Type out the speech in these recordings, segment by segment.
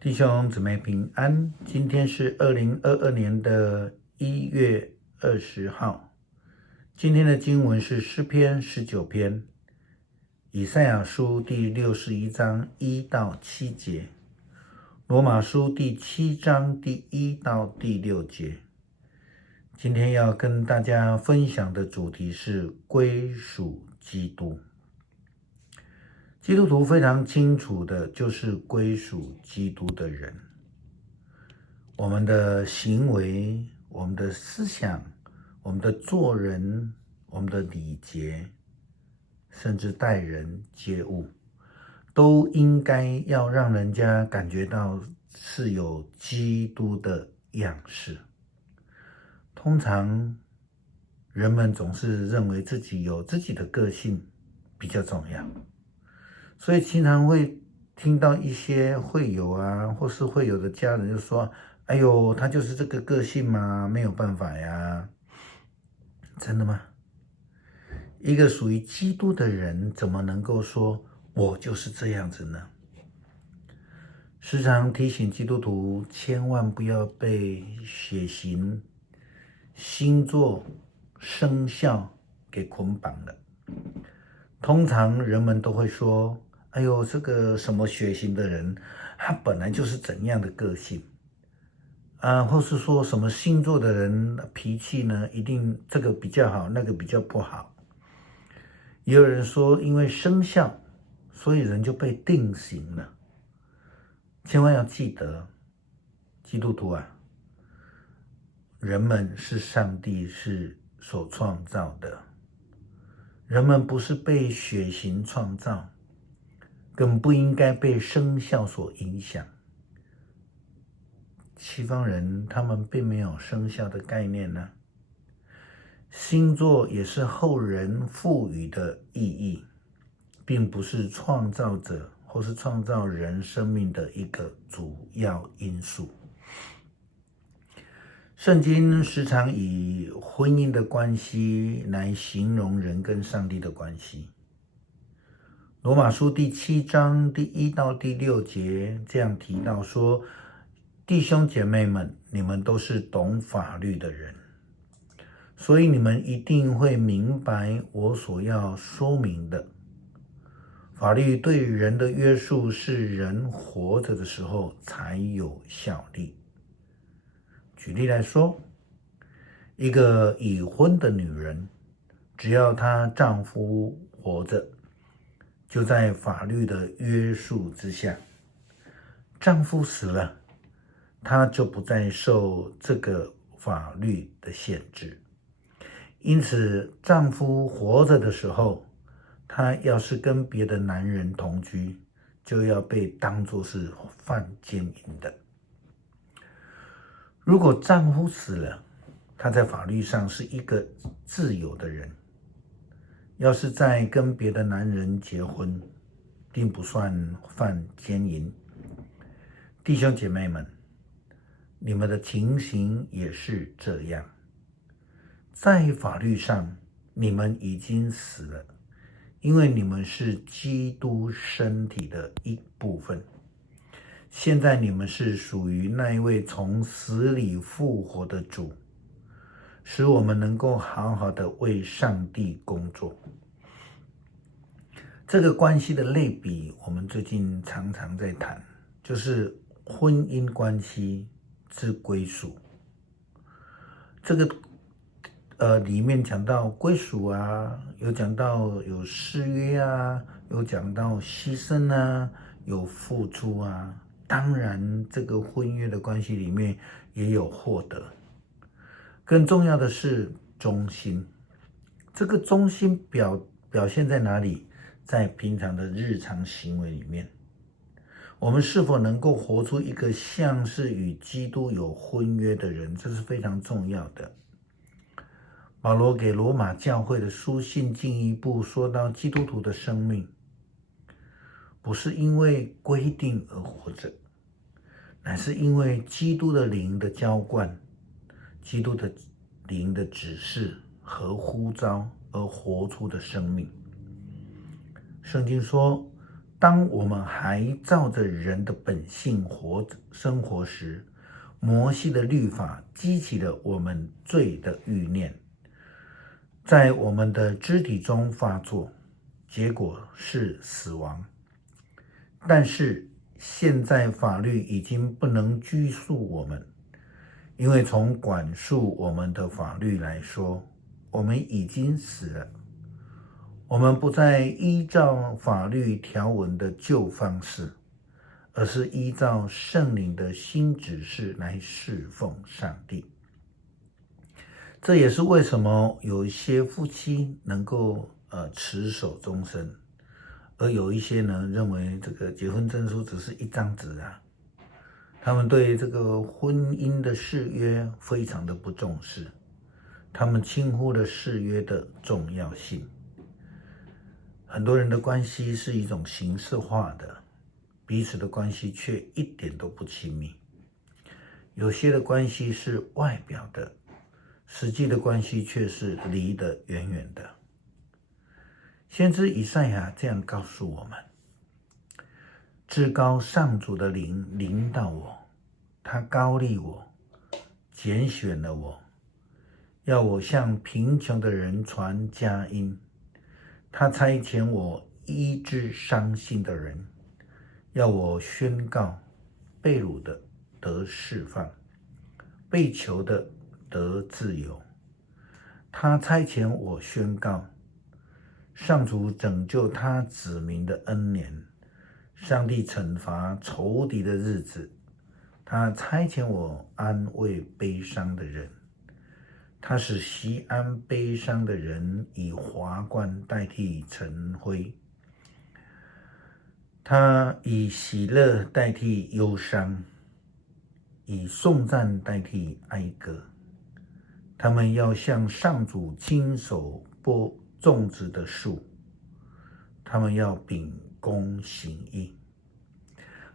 弟兄姊妹平安，今天是2022年的1月20号。今天的经文是诗篇19篇，以赛亚书第61章1到7节，罗马书第7章第1到第6节。今天要跟大家分享的主题是归属基督。基督徒非常清楚的就是归属基督的人，我们的行为、我们的思想、我们的做人、我们的礼节，甚至待人接物，都应该要让人家感觉到是有基督的样式。通常人们总是认为自己有自己的个性比较重要，所以经常会听到一些会友啊，或是会友的家人就说：“哎呦，他就是这个个性嘛，没有办法呀。”真的吗？一个属于基督的人，怎么能够说我就是这样子呢？时常提醒基督徒，千万不要被血型、星座、生肖给捆绑了。通常人们都会说：“哎呦，这个什么血型的人，他本来就是怎样的个性啊，或是说什么星座的人脾气呢，一定这个比较好，那个比较不好。”也有人说，因为生肖，所以人就被定型了。千万要记得，基督徒啊，人们是上帝所创造的。人们不是被血型创造，更不应该被生肖所影响。西方人他们并没有生肖的概念呢。星座也是后人赋予的意义，并不是创造者或是创造人生命的一个主要因素。圣经时常以婚姻的关系来形容人跟上帝的关系。罗马书第7章第1到第6节这样提到说：“弟兄姐妹们，你们都是懂法律的人，所以你们一定会明白我所要说明的。法律对人的约束是人活着的时候才有效力。举例来说，一个已婚的女人，只要她丈夫活着，就在法律的约束之下。丈夫死了，她就不再受这个法律的限制。因此，丈夫活着的时候，她要是跟别的男人同居，就要被当作是犯奸淫的。如果丈夫死了，她在法律上是一个自由的人，要是再跟别的男人结婚，并不算犯奸淫。弟兄姐妹们，你们的情形也是这样。在法律上，你们已经死了，因为你们是基督身体的一部分。现在你们是属于那一位从死里复活的主，使我们能够好好的为上帝工作。这个关系的类比，我们最近常常在谈，就是婚姻关系之归属。这个里面讲到归属啊，有讲到有誓约啊，有讲到牺牲啊，有付出啊。当然，这个婚约的关系里面也有获得。更重要的是忠心。这个忠心表现在哪里？在平常的日常行为里面，我们是否能够活出一个像是与基督有婚约的人，这是非常重要的。保罗给罗马教会的书信进一步说到，基督徒的生命不是因为规定而活着，乃是因为基督的灵的浇灌，基督的灵的指示和呼召而活出的生命。圣经说，当我们还照着人的本性生活时，摩西的律法激起了我们罪的欲念，在我们的肢体中发作，结果是死亡。但是现在法律已经不能拘束我们，因为从管束我们的法律来说，我们已经死了。我们不再依照法律条文的旧方式，而是依照圣灵的新指示来侍奉上帝。这也是为什么有一些夫妻能够持守终身，而有一些呢认为这个结婚证书只是一张纸啊，他们对这个婚姻的誓约非常的不重视，他们轻忽了誓约的重要性。很多人的关系是一种形式化的，彼此的关系却一点都不亲密。有些的关系是外表的，实际的关系却是离得远远的。先知以赛亚这样告诉我们：至高上主的灵临到我，他膏立我，拣选了我，要我向贫穷的人传佳音。他差遣我医治伤心的人，要我宣告被掳的得释放，被囚的得自由。他差遣我宣告上主拯救他子民的恩年，上帝惩罚仇敌的日子。他差遣我安慰悲伤的人，他使锡安悲伤的人以华冠代替尘灰，他以喜乐代替忧伤，以颂赞代替哀歌。他们要向上主亲手种植的树，他们要秉公行义。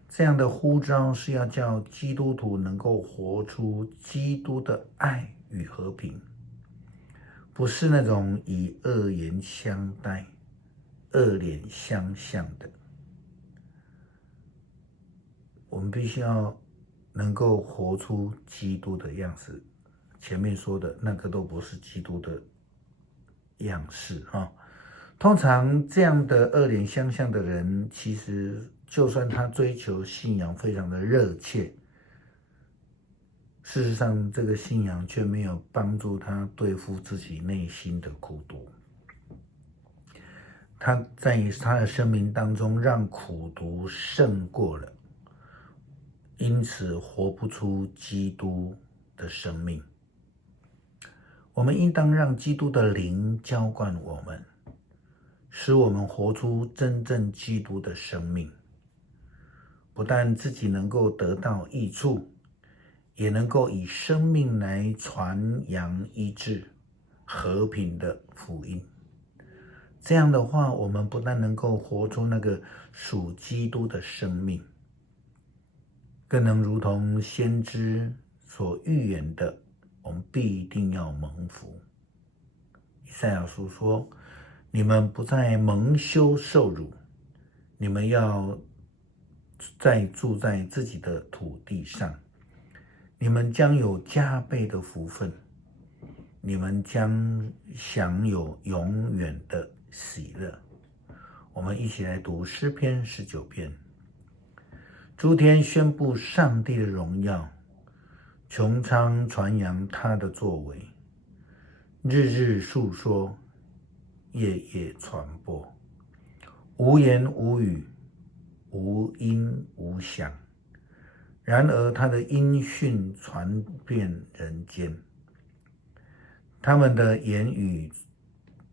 这样的呼召是要叫基督徒能够活出基督的爱与和平，不是那种以恶言相待、恶脸相向的。我们必须要能够活出基督的样子。前面说的那个都不是基督的样式哈。通常这样的恶脸相向的人，其实就算他追求信仰非常的热切，事实上这个信仰却没有帮助他对付自己内心的苦毒。他在他的生命当中让苦毒胜过了，因此活不出基督的生命。我们应当让基督的灵浇灌我们，使我们活出真正基督的生命，不但自己能够得到益处，也能够以生命来传扬医治和平的福音。这样的话，我们不但能够活出那个属基督的生命，更能如同先知所预言的，我们必定要蒙福。以赛亚书说，你们不再蒙羞受辱，你们要再住在自己的土地上，你们将有加倍的福分，你们将享有永远的喜乐。我们一起来读诗篇19篇。诸天宣布上帝的荣耀，穹苍传扬他的作为，日日述说，夜夜传播，无言无语，无音无响。然而他的音讯传遍人间，他们的言语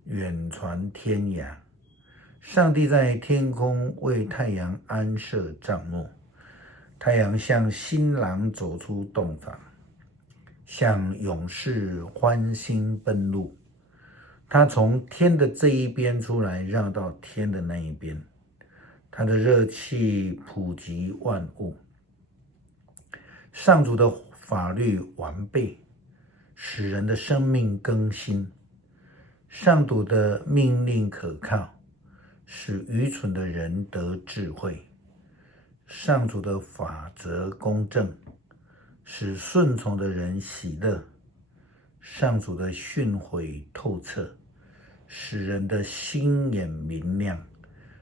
远传天涯。上帝在天空为太阳安设帐幕，太阳像新郎走出洞房，像勇士欢欣奔路。他从天的这一边出来，绕到天的那一边，他的热气普及万物。上主的法律完备，使人的生命更新。上主的命令可靠，使愚蠢的人得智慧。上主的法则公正，使顺从的人喜乐。上主的训诲透彻，使人的心眼明亮。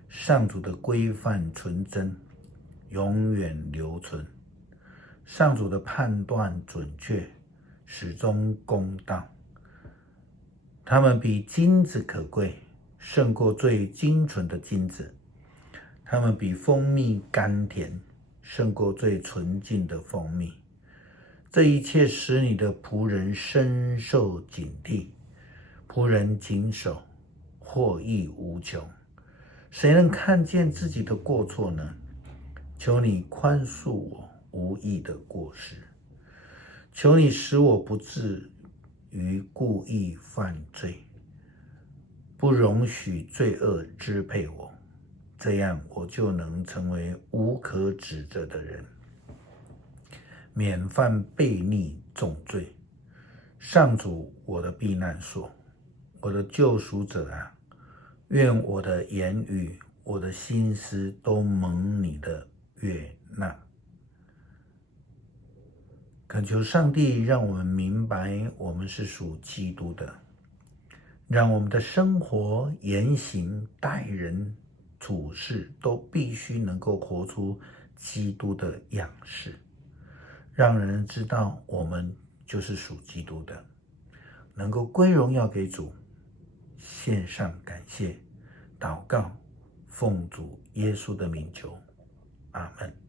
上主的规范纯真，永远留存。上主的判断准确，始终公道。他们比金子可贵，胜过最精纯的金子。他们比蜂蜜甘甜，胜过最纯净的蜂蜜。这一切使你的仆人深受警惕，仆人谨守，获益无穷。谁能看见自己的过错呢？求你宽恕我无意的过失，求你使我不至于故意犯罪，不容许罪恶支配我，这样我就能成为无可指责的人，免犯悖逆重罪。上主，我的避难所，我的救赎者啊，愿我的言语，我的心思都蒙你的悦纳。恳求上帝让我们明白我们是属基督的，让我们的生活、言行、待人、处事都必须能够活出基督的样式，让人知道我们就是属基督的，能够归荣耀给主，献上感谢，祷告，奉主耶稣的名求，阿们。